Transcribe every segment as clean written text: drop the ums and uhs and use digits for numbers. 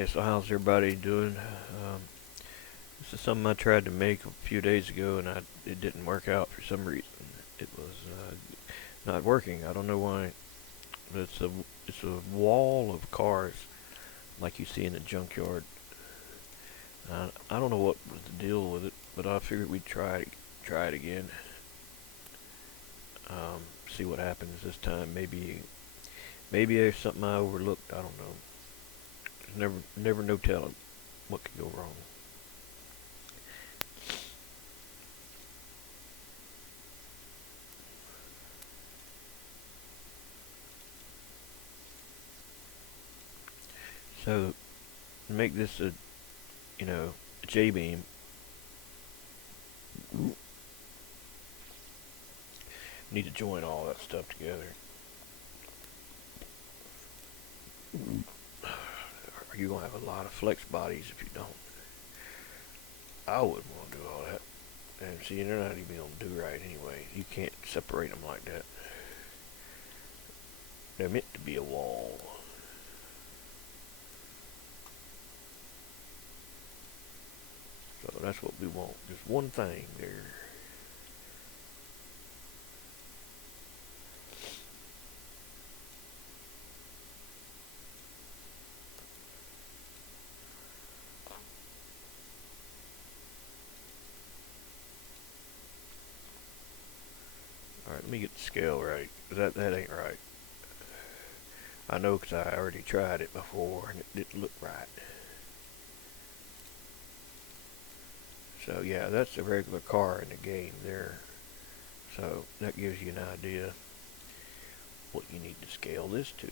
Yeah, so how's everybody doing? This is something I tried to make a few days ago, and it didn't work out for some reason. It was not working. I don't know why. But it's a wall of cars like you see in a junkyard. I don't know what was the deal with it, but I figured we'd try it again. See what happens this time. Maybe there's something I overlooked. I don't know. There's never no telling what could go wrong. So to make this a Jbeam, need to join all that stuff together. Or you're gonna have a lot of flex bodies if you don't. I wouldn't want to do all that. And see, they're not even gonna do right anyway. You can't separate them like that. They're meant to be a wall. So that's what we want. Just one thing there. Alright, let me get the scale right. That ain't right. I know because I already tried it before and it didn't look right. So yeah, that's a regular car in the game there. So that gives you an idea what you need to scale this to.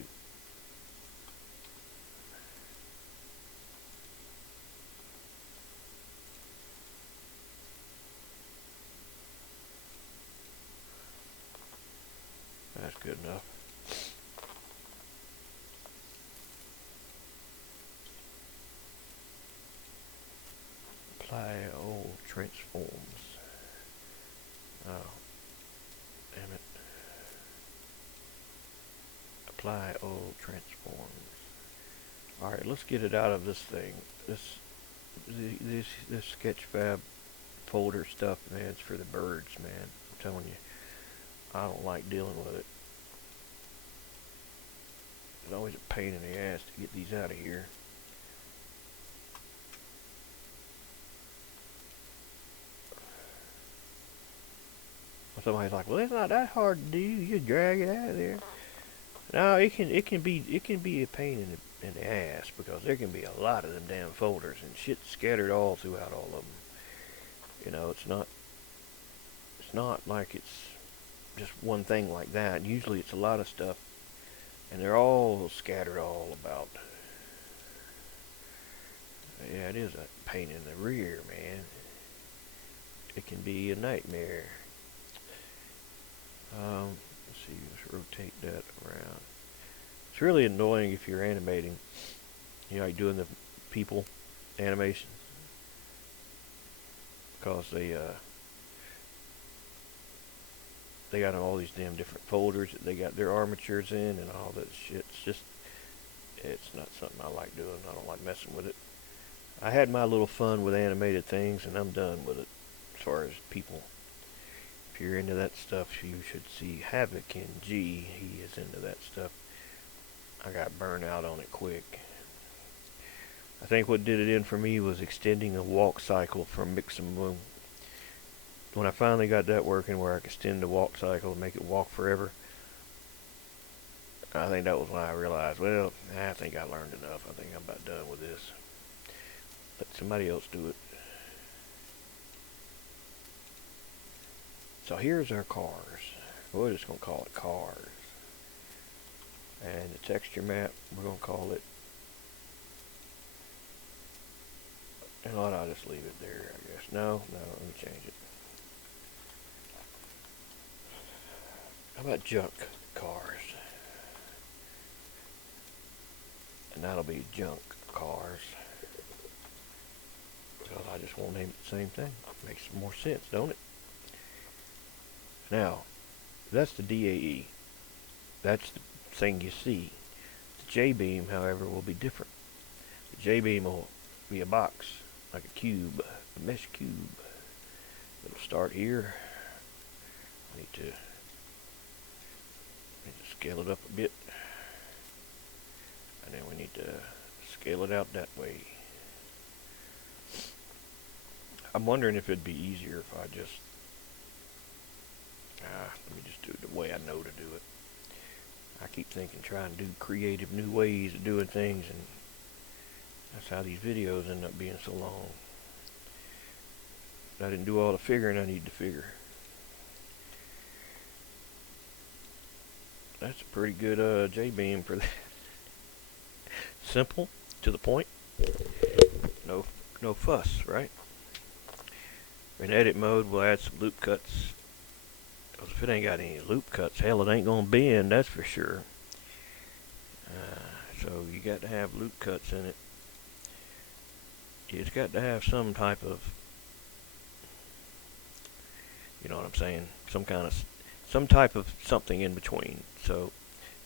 That's good enough. Apply all transforms. Oh, damn it. Apply all transforms. Alright, let's get it out of this thing. This Sketchfab folder stuff, man, it's for the birds, man. I'm telling you, I don't like dealing with it. It's always a pain in the ass to get these out of here. Somebody's like, well, it's not that hard to do. You just drag it out of there. No, it can be a pain in the ass because there can be a lot of them damn folders and shit scattered all throughout all of them. It's not like it's just one thing like that. Usually it's a lot of stuff, and they're all scattered all about. Yeah, it is a pain in the rear, man. It can be a nightmare. Let's see, let's rotate that around. It's really annoying if you're animating, like doing the people animation, because they got all these damn different folders that they got their armatures in and all that shit. It's not something I like doing. I don't like messing with it. I had my little fun with animated things, and I'm done with it. As far as people, if you're into that stuff, you should see Havoc in G. He is into that stuff. I got burned out on it quick. I think what did it in for me was extending the walk cycle from Mix and Boom. When I finally got that working where I could extend the walk cycle and make it walk forever, I think that was when I realized, well, I think I learned enough. I think I'm about done with this. Let somebody else do it. So here's our cars. We're just going to call it cars. And the texture map, we're going to call it, and I'll just leave it there, I guess. No, let me change it. How about junk cars? And that'll be junk cars. Because I just won't name it the same thing. Makes more sense, don't it? Now, that's the DAE. That's the thing you see. The Jbeam, however, will be different. The Jbeam will be a box, like a cube, a mesh cube. It'll start here. I need to scale it up a bit, and then we need to scale it out that way. I'm wondering if it'd be easier if I just let me just do it the way I know to do it. I keep thinking, trying to do creative new ways of doing things, and that's how these videos end up being so long. I didn't do all the figuring I need to figure. That's a pretty good Jbeam for that. Simple, to the point, no fuss, right? In edit mode, we'll add some loop cuts. Because if it ain't got any loop cuts, hell, it ain't gonna bend, that's for sure. So you got to have loop cuts in it. It's got to have some type of, you know what I'm saying, some type of something in between, so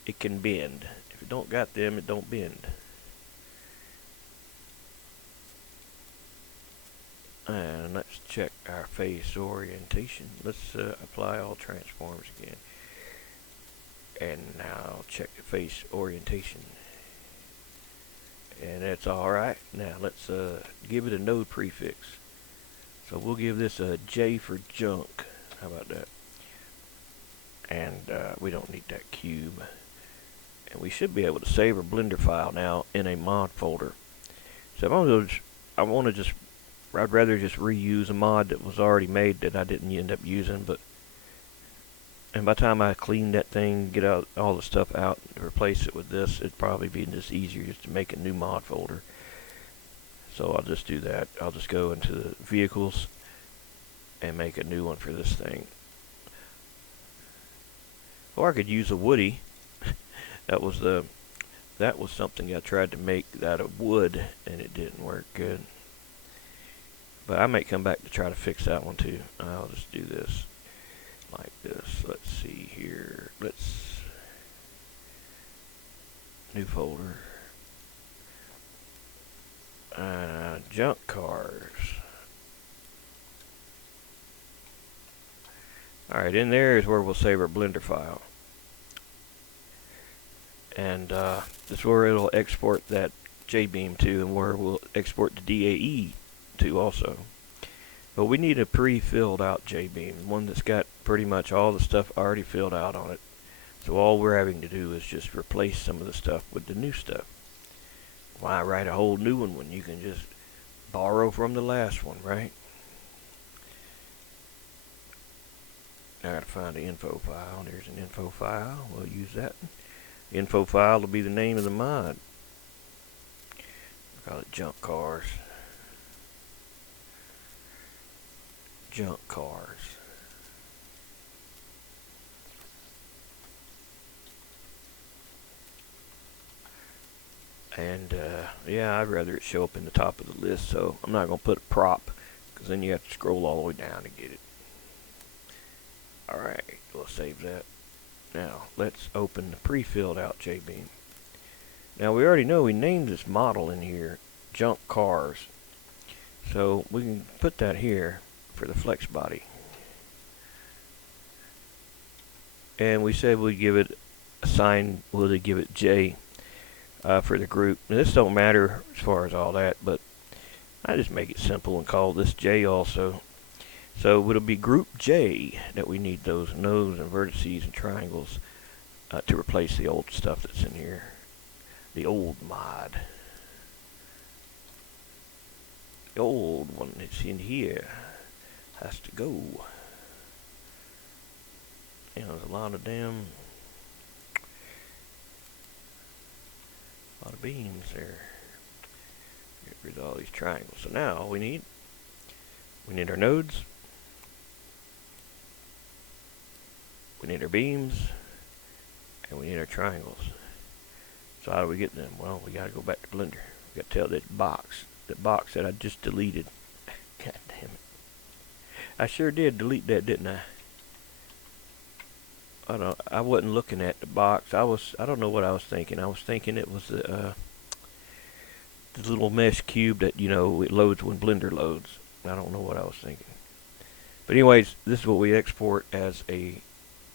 it can bend. If it don't got them, it don't bend. And let's check our face orientation. Let's apply all transforms again. And now check the face orientation. And that's alright. Now let's give it a node prefix. So we'll give this a J for junk. How about that? And we don't need that cube. And we should be able to save our Blender file now in a mod folder. So I'd rather just reuse a mod that was already made that I didn't end up using, and by the time I clean that thing, get out all the stuff out, and replace it with this, it'd probably be just easier just to make a new mod folder. So I'll just do that. I'll just go into the vehicles and make a new one for this thing. Or I could use a Woody. that was something I tried to make out of wood, and it didn't work good. But I might come back to try to fix that one too. I'll just do this like this. Let's see here. New folder. Junk cars. Alright, in there is where we'll save our Blender file. And this is where it'll export that Jbeam to, and where we'll export the DAE to also. But we need a pre-filled out Jbeam, one that's got pretty much all the stuff already filled out on it. So all we're having to do is just replace some of the stuff with the new stuff. Why write a whole new one when you can just borrow from the last one, right? I gotta find the info file. There's an info file. We'll use that. Info file will be the name of the mod. We'll call it junk cars. Junk cars. And yeah, I'd rather it show up in the top of the list, so I'm not going to put a prop, because then you have to scroll all the way down to get it. Alright, we'll save that. Now, let's open the pre-filled out Jbeam. Now, we already know we named this model in here Junk Cars, so we can put that here for the flex body. And we said we'd give it a sign, we'll give it J for the group. Now, this don't matter as far as all that, but I just make it simple and call this J also. So it'll be group J that we need those nodes and vertices and triangles to replace the old stuff that's in here. The old mod. The old one that's in here has to go. You know, there's a lot of beams there. Get rid of all these triangles. So now all we need our nodes, we need our beams, and we need our triangles. So how do we get them? Well, we got to go back to Blender. We got to tell that box that I just deleted. God damn it! I sure did delete that, didn't I? I wasn't looking at the box. I don't know what I was thinking. I was thinking it was the the little mesh cube that, you know, it loads when Blender loads. I don't know what I was thinking. But anyways, this is what we export as a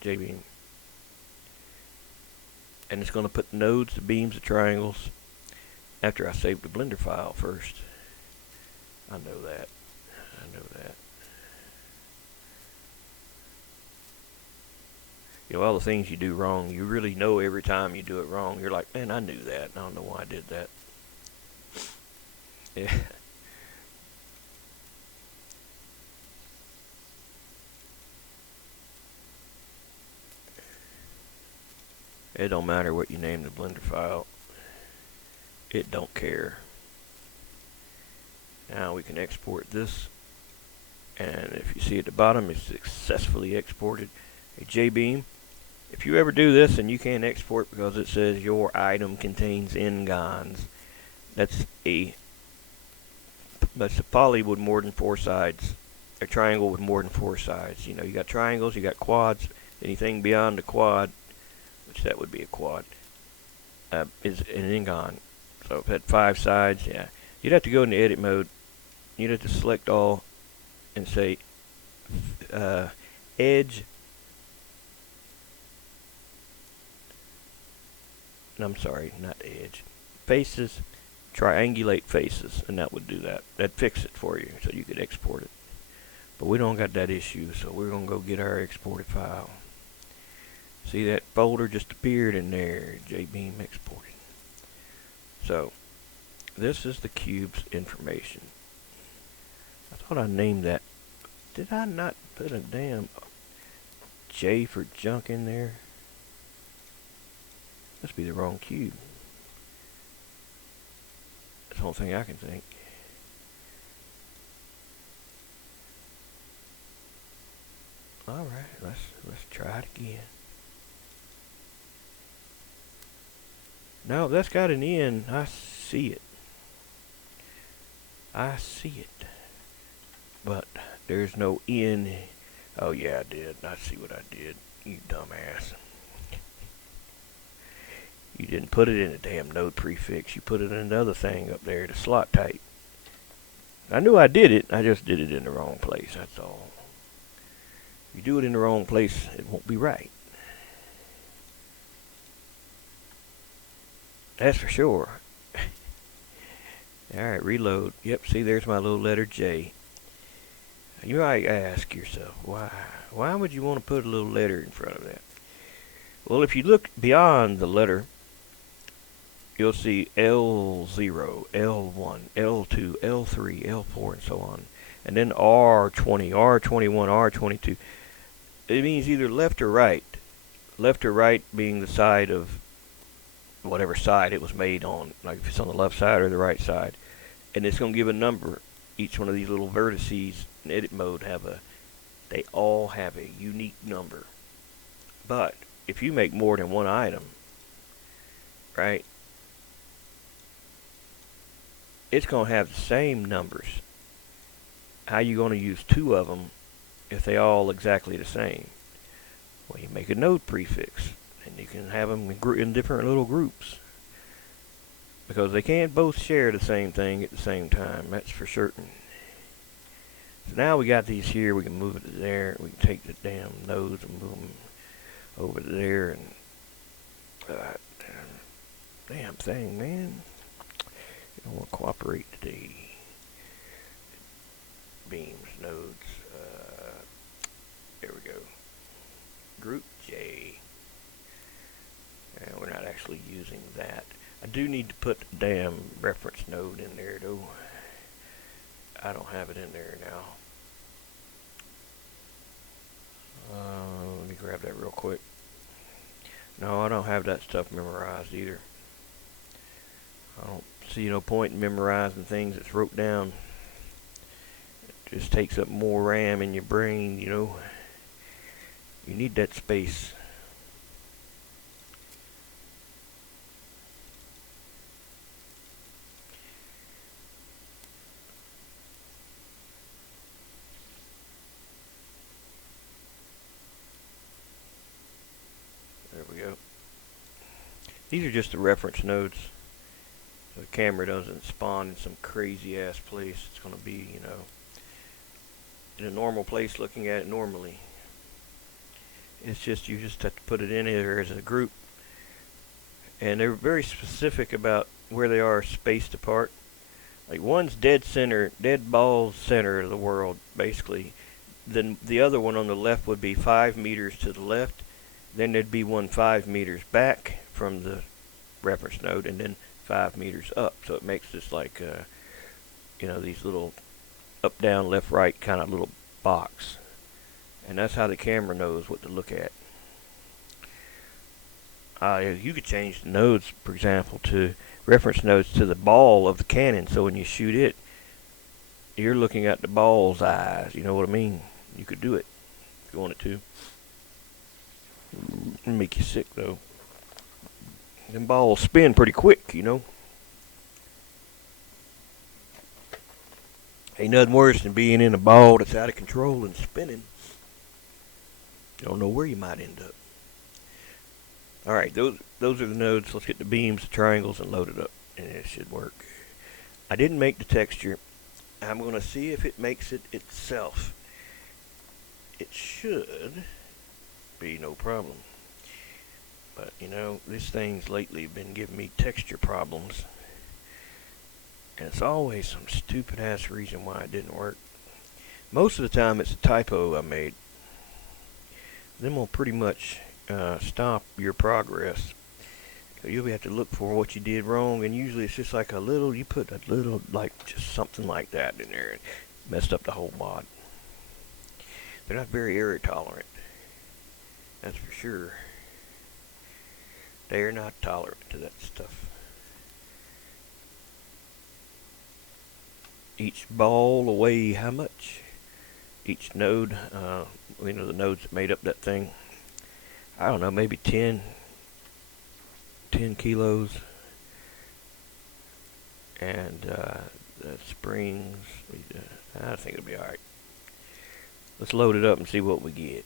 Jbeam. And it's going to put the nodes, the beams, the triangles after I save the Blender file first. I know that. I know that. You know, all the things you do wrong, you really know every time you do it wrong. You're like, man, I knew that. I don't know why I did that. Yeah. It don't matter what you name the Blender file. It don't care. Now we can export this. And if you see at the bottom, it's successfully exported a Jbeam. If you ever do this and you can't export because it says your item contains n-gons, that's a poly with more than 4 sides. A triangle with more than 4 sides. You know, you got triangles, you got quads. Anything beyond the quad, which that would be a quad, is an n-gon. So if it had 5 sides, yeah. You'd have to go into edit mode. You'd have to select all and say edge. I'm sorry, not edge. Faces, triangulate faces, and that would do that. That'd fix it for you, so you could export it. But we don't got that issue, so we're gonna go get our exported file. See, that folder just appeared in there, Jbeam exported. So this is the cube's information. I thought I named that. Did I not put a damn J for junk in there? Must be the wrong cube. That's the whole thing I can think. Alright, let's try it again. No, that's got an N. I see it. I see it. But there's no N. Oh yeah, I did. I see what I did. You dumbass. You didn't put it in a damn node prefix. You put it in another thing up there, the slot type. I knew I did it. I just did it in the wrong place. That's all. If you do it in the wrong place, it won't be right. That's for sure. Alright, reload. Yep, see, there's my little letter J. You might ask yourself, why? Why would you want to put a little letter in front of that? Well, if you look beyond the letter, you'll see L0, L1, L2, L3, L4, and so on. And then R20, R21, R22. It means either left or right. Left or right being the side of whatever side it was made on, like if it's on the left side or the right side. And it's going to give a number. Each one of these little vertices in edit mode they all have a unique number. But if you make more than one item, right, it's going to have the same numbers. How are you going to use 2 of them if they all exactly the same? Well, you make a node prefix, and you can have them in different little groups. Because they can't both share the same thing at the same time, that's for certain. So now we got these here, we can move it to there, we can take the damn nodes and move them over to there, and damn thing, man. You don't want to cooperate today. Beams, nodes, there we go. Group J. And we're not actually using that. I do need to put the damn reference node in there though. I don't have it in there now. Let me grab that real quick. No, I don't have that stuff memorized either. I don't see no point in memorizing things that's wrote down. It just takes up more RAM in your brain, you know. You need that space. There we go. These are just the reference nodes. So the camera doesn't spawn in some crazy ass place. It's going to be, you know, in a normal place looking at it normally. It's just, you just have to put it in there as a group. And they're very specific about where they are spaced apart. Like one's dead center, dead ball center of the world, basically. Then the other one on the left would be 5 meters to the left. Then there'd be one 5 meters back from the reference node, and then 5 meters up. So it makes this like, you know, these little up, down, left, right kind of little box. And that's how the camera knows what to look at. You could change the nodes, for example, to reference nodes to the ball of the cannon. So when you shoot it, you're looking at the ball's eyes. You know what I mean? You could do it if you wanted to. It'd make you sick, though. Them balls spin pretty quick, you know. Ain't nothing worse than being in a ball that's out of control and spinning. You don't know where you might end up. Alright, those are the nodes. Let's get the beams, the triangles, and load it up. And it should work. I didn't make the texture. I'm going to see if it makes it itself. It should be no problem. But, you know, this thing's lately been giving me texture problems. And it's always some stupid ass reason why it didn't work. Most of the time it's a typo I made. Then we'll pretty much stop your progress. You'll have to look for what you did wrong, and usually it's just like a little, you put a little, like just something like that in there and messed up the whole mod. They're not very error tolerant. That's for sure. They are not tolerant to that stuff. Each ball weigh how much? Each node, you know, the nodes that made up that thing. I don't know, maybe 10 kilos. And the springs, I think it'll be alright. Let's load it up and see what we get.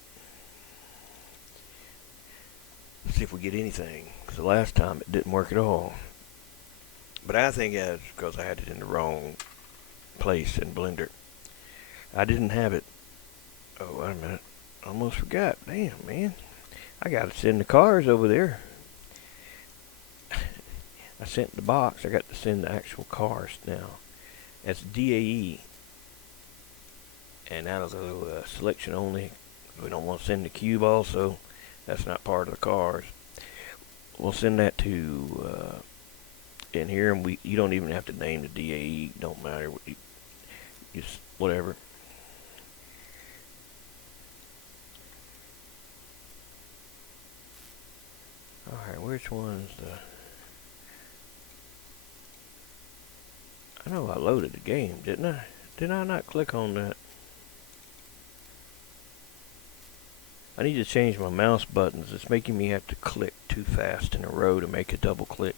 Let's see if we get anything. Because the last time it didn't work at all. But I think it's because I had it in the wrong place in Blender. I didn't have it. Oh, wait a minute. Almost forgot. Damn, man. I gotta send the cars over there. I sent the box. I got to send the actual cars now. That's DAE. And that'll go selection only. We don't want to send the cube also. That's not part of the cars. We'll send that to in here, and you don't even have to name the DAE. Don't matter. Just whatever. Alright, which one's the... I know I loaded the game, didn't I? Did I not click on that? I need to change my mouse buttons. It's making me have to click too fast in a row to make a double click.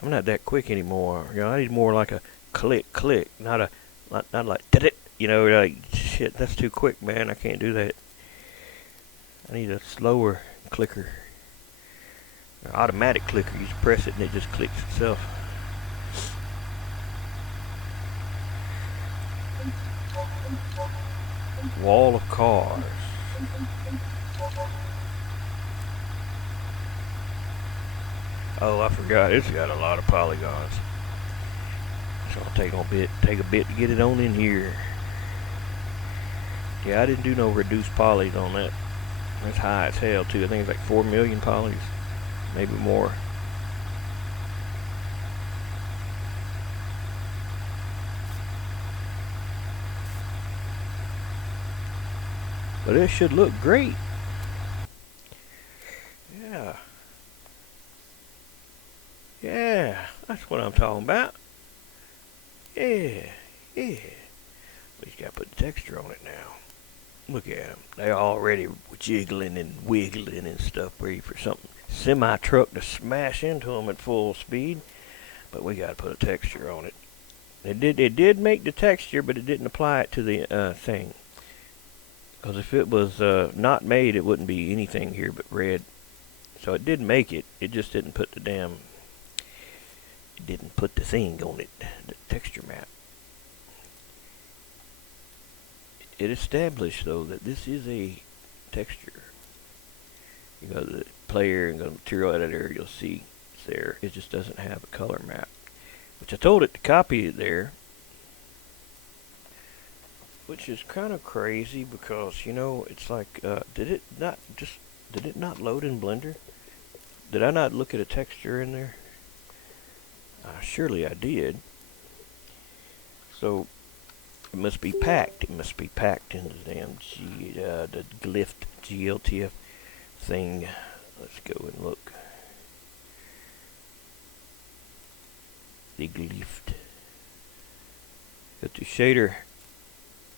I'm not that quick anymore. You know, I need more like a click, click, not like did it. You know, like shit. That's too quick, man. I can't do that. I need a slower clicker, an automatic clicker. You just press it and it just clicks itself. Wall of cars. Oh, I forgot. It's got a lot of polygons. So I'll take a bit to get it on in here. Yeah, I didn't do no reduced polys on that. That's high as hell too. I think it's like 4 million polys, maybe more. But it should look great. Yeah. Yeah, that's what I'm talking about. Yeah, yeah. But you gotta put the texture on it now. Look at them. They're already jiggling and wiggling and stuff, ready for something semi-truck to smash into them at full speed. But we gotta put a texture on it. It did make the texture, but it didn't apply it to the thing. Because if it was not made, it wouldn't be anything here but red. So it did make it. It just didn't put the damn It didn't put the thing on it, the texture map. It established, though, that this is a texture. You go to the player and go to material editor, you'll see it's there. It just doesn't have a color map, which I told it to copy it there, which is kind of crazy because, you know, it's like, did it not load in Blender? Did I not look at a texture in there? Surely I did. So it must be packed. It must be packed in the damn the glyph GLTF thing. Let's go and look. The glyph. Got the shader,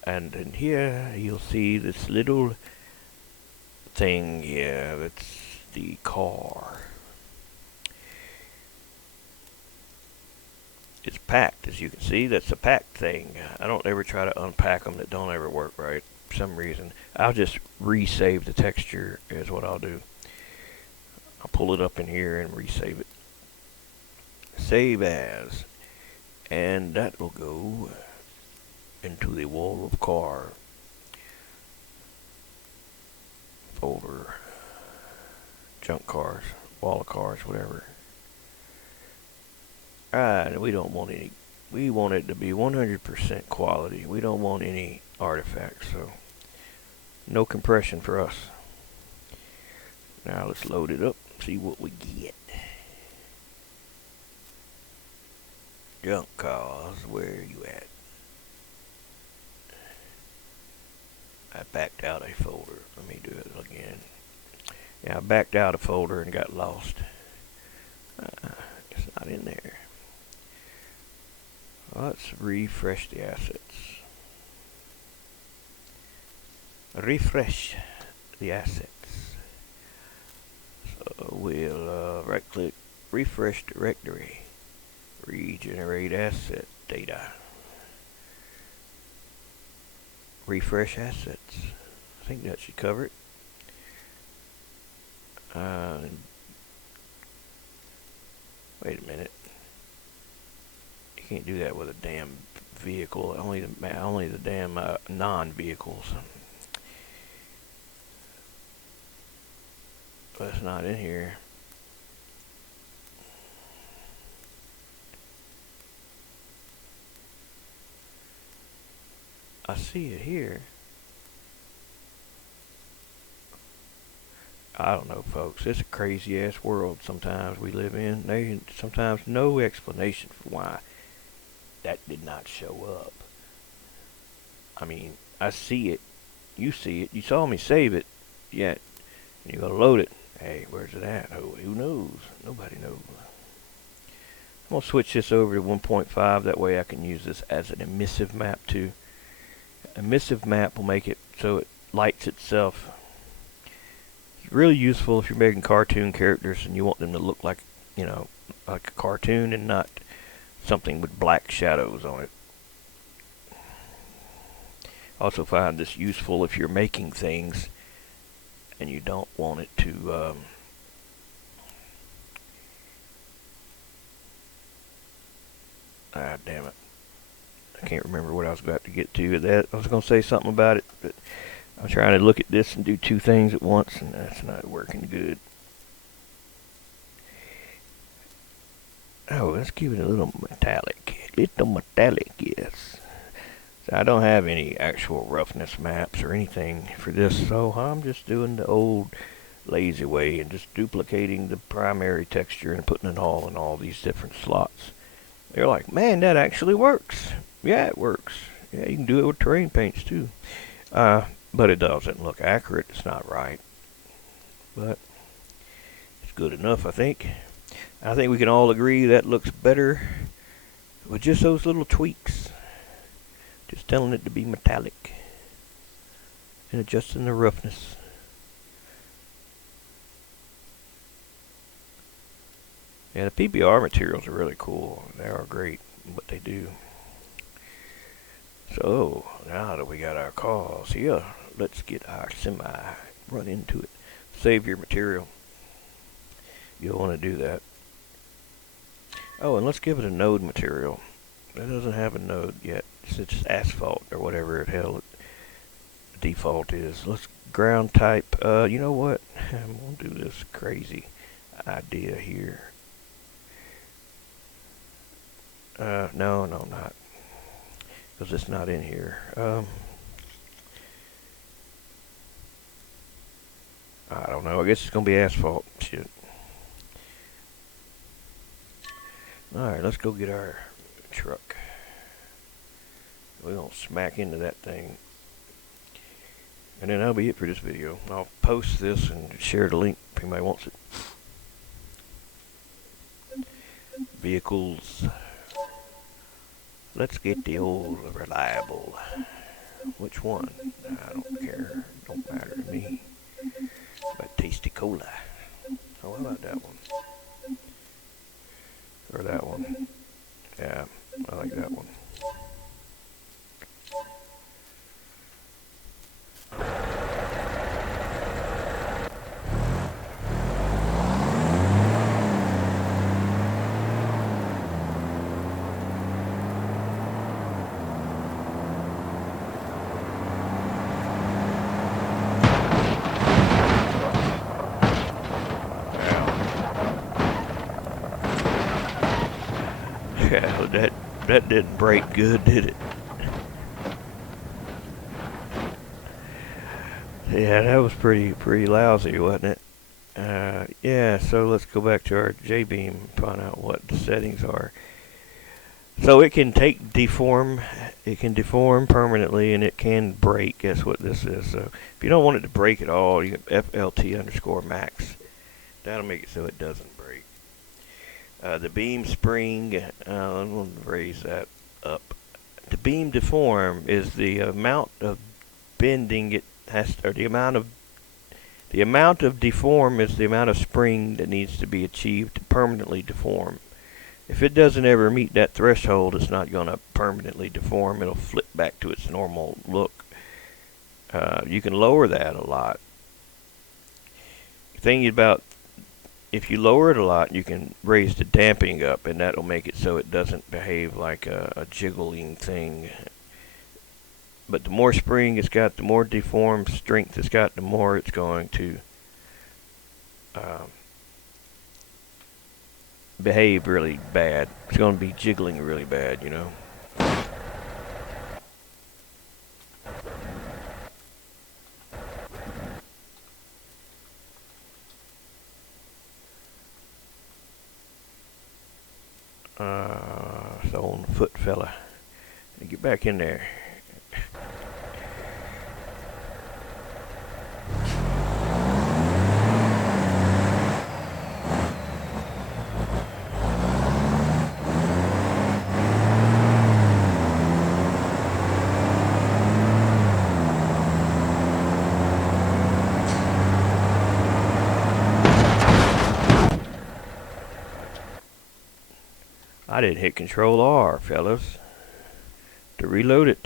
and in here you'll see this little thing here. That's the car. It's packed, as you can see. That's a packed thing. I don't ever try to unpack them. That don't ever work right for some reason. I'll just resave the texture is what I'll do. I'll pull it up in here and resave it. Save as. And that will go into the wall of car folder. Junk cars. Wall of cars, whatever. Alright, we don't want any. We want it to be 100% quality. We don't want any artifacts, so no compression for us. Now let's load it up, see what we get. Junk cars, where are you at? I backed out a folder. Let me do it again. Yeah, I backed out a folder and got lost. It's not in there. Let's refresh the assets. Refresh the assets. So we'll right click, refresh directory, regenerate asset data, refresh assets. I think that should cover it. Wait a minute. You can't do that with a damn vehicle. Only the damn non-vehicles. But it's not in here. I see it here. I don't know, folks. It's a crazy ass world sometimes we live in. There's sometimes no explanation for why that did not show up. I mean, I see it. You see it. You saw me save it. Yet, you're going to load it. Hey, where's it at? Oh, who knows? Nobody knows. I'm going to switch this over to 1.5. That way I can use this as an emissive map too. Emissive map will make it so it lights itself. It's really useful if you're making cartoon characters and you want them to look like, you know, like a cartoon and not something with black shadows on it. Also find this useful if you're making things and you don't want it to damn it. I can't remember what I was about to get to. That I was going to say something about it, but I'm trying to look at this and do two things at once, and that's not working good. Oh, let's give it a little metallic. Little metallic, yes. So I don't have any actual roughness maps or anything for this, so I'm just doing the old lazy way and just duplicating the primary texture and putting it all in all these different slots. They're like, man, that actually works. Yeah, it works. Yeah, you can do it with terrain paints too. But it doesn't look accurate. It's not right. But it's good enough, I think. I think we can all agree that looks better with just those little tweaks. Just telling it to be metallic and adjusting the roughness. Yeah, the PBR materials are really cool. They are great, what they do. So, now that we got our cars here, let's get our semi, run into it. Save your material. You'll want to do that. Oh, and let's give it a node material. It doesn't have a node yet. It's asphalt or whatever the hell the default is. Let's ground type. You know what? I'm gonna do this crazy idea here. No, not. Because it's not in here. I don't know. I guess it's gonna be asphalt. Shit. Alright, let's go get our truck. We're gonna smack into that thing. And then that'll be it for this video. I'll post this and share the link if anybody wants it. Vehicles. Let's get the old reliable. Which one? I don't care. Don't matter to me. But tasty cola. Oh, how about that one? Or that one? Yeah, I like that one. Yeah, that didn't break good, did it? Yeah, that was pretty lousy, wasn't it? Yeah, so let's go back to our Jbeam and find out what the settings are. So it can deform permanently, and it can break. That's what this is. So if you don't want it to break at all, you can FLT_max. That'll make it so it doesn't break. The beam spring, I'm going to raise that up. The beam deform is the amount of bending it has, or the amount of deform is the amount of spring that needs to be achieved to permanently deform. If it doesn't ever meet that threshold, it's not going to permanently deform. It'll flip back to its normal look. You can lower that a lot. The thing about, if you lower it a lot, you can raise the damping up, and that'll make it so it doesn't behave like a jiggling thing. But the more spring it's got, the more deformed strength it's got, the more it's going to behave really bad. It's going to be jiggling really bad, you know. So on the foot, fella. Get back in there. I didn't hit Control R, fellas, to reload it.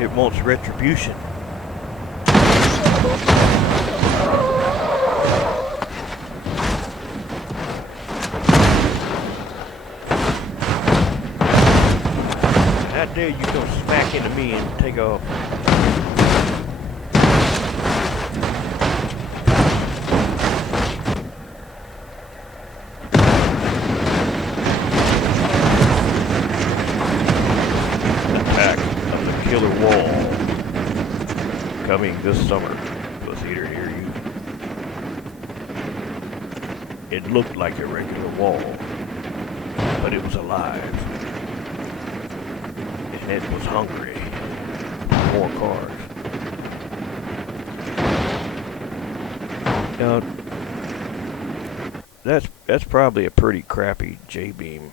It wants retribution. How dare you come smack into me and take off? Killer wall coming this summer to a theater near you. It looked like a regular wall. but it was alive, and it was hungry for more cars. Now, that's probably a pretty crappy Jbeam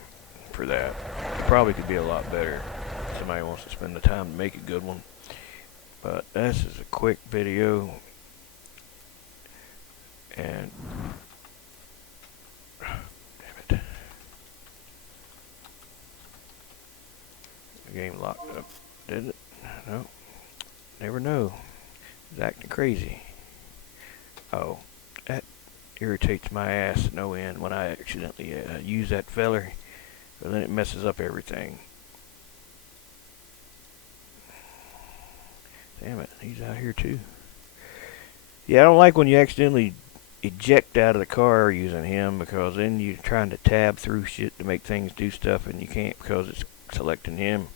for that. Probably could be a lot better. Somebody wants to spend the time to make a good one. But this is a quick video, and damn it, the game locked up. Did it? No. Never know. It's acting crazy. Oh, that irritates my ass no end when I accidentally use that feller, but then it messes up everything. Damn it, he's out here too. Yeah, I don't like when you accidentally eject out of the car using him, because then you're trying to tab through shit to make things do stuff and you can't because it's selecting him.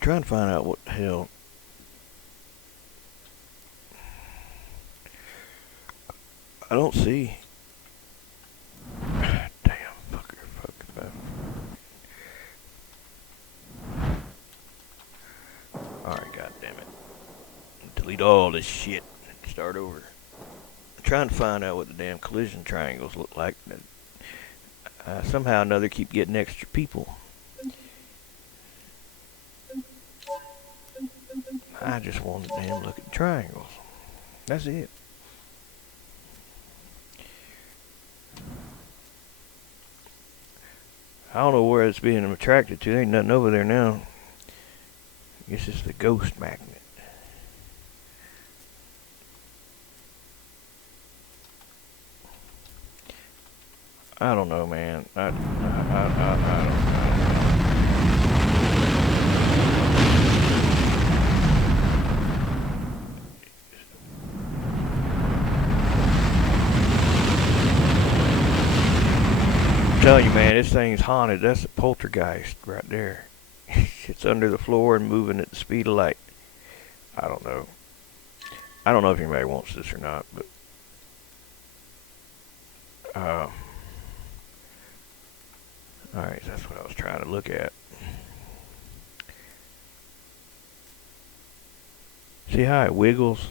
Trying to find out what the hell. I don't see. Damn, fucker. Alright, goddammit. Delete all this shit and start over. I'm trying to find out what the damn collision triangles look like. Somehow or another keep getting extra people. I just want to damn look at triangles. That's it. I don't know where it's being attracted to. There ain't nothing over there now. I guess it's the ghost magnet. I don't know, man. I don't. I'm telling you, man, this thing's haunted. That's a poltergeist right there. It's under the floor and moving at the speed of light. I don't know. I don't know if anybody wants this or not, but alright, that's what I was trying to look at. See how it wiggles?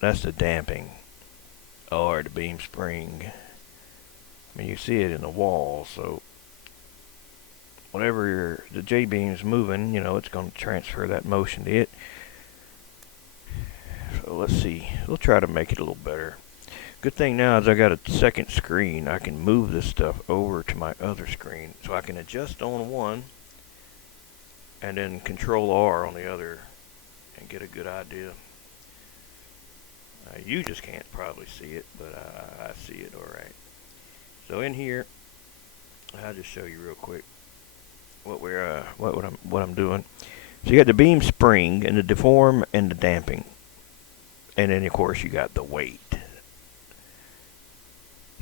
That's the damping, or the beam spring. I mean, you see it in the wall, so whatever the Jbeam's moving, you know, it's going to transfer that motion to it. So let's see. We'll try to make it a little better. Good thing now is I got a second screen. I can move this stuff over to my other screen, so I can adjust on one and then Control R on the other and get a good idea. You just can't probably see it, but I see it all right. So in here, I'll just show you real quick what I'm doing. So you got the beam spring and the deform and the damping, and then of course you got the weight.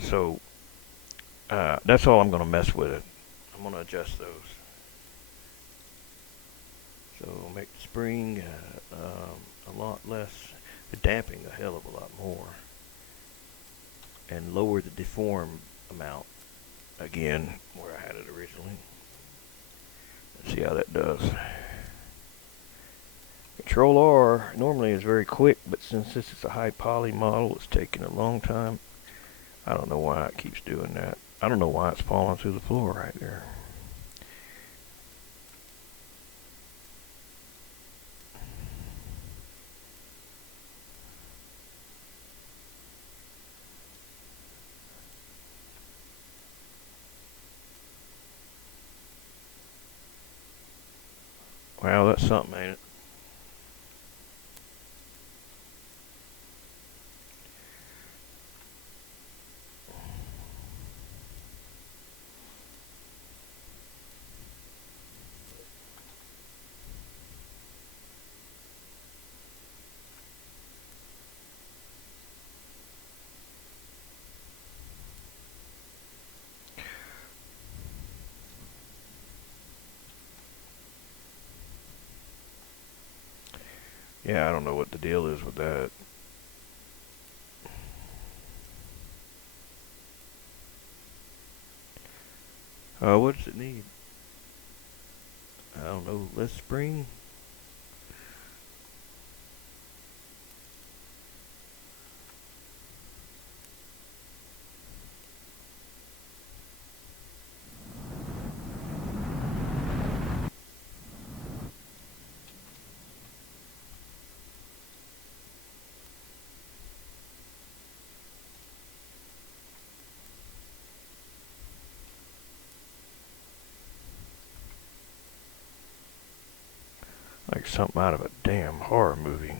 So that's all I'm going to mess with it. I'm going to adjust those. So make the spring a lot less, the damping a hell of a lot more, and lower the deform amount again where I had it originally. Let's see how that does. Control R normally is very quick, but since this is a high poly model, it's taking a long time. I don't know why it keeps doing that. I don't know why it's falling through the floor right there. Well, that's something, ain't it? Yeah, I don't know what the deal is with that. What does it need? I don't know. Less spring? Like something out of a damn horror movie.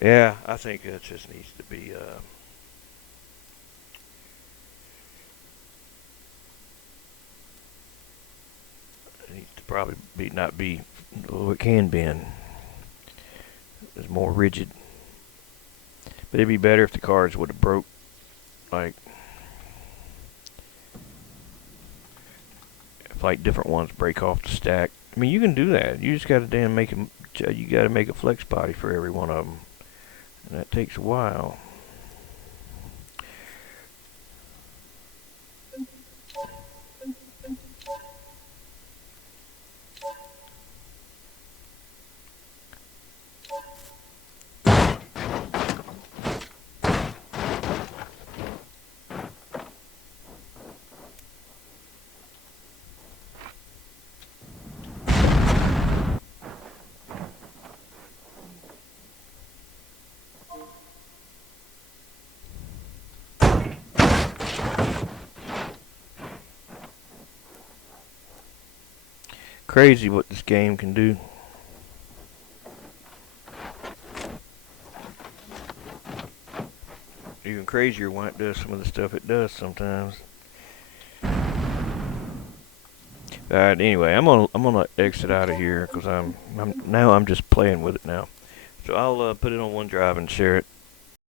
Yeah, I think it just needs to be, it needs to probably be not be, oh, it can bend. It's more rigid. But it'd be better if the cards would have broke, like, if like different ones break off the stack. I mean, you can do that. You just gotta damn make them. You gotta make a flex body for every one of them, and that takes a while. Crazy what this game can do. Even crazier when it does some of the stuff it does sometimes. Alright, anyway, I'm gonna exit out of here because I'm just playing with it now. So I'll put it on OneDrive and share it.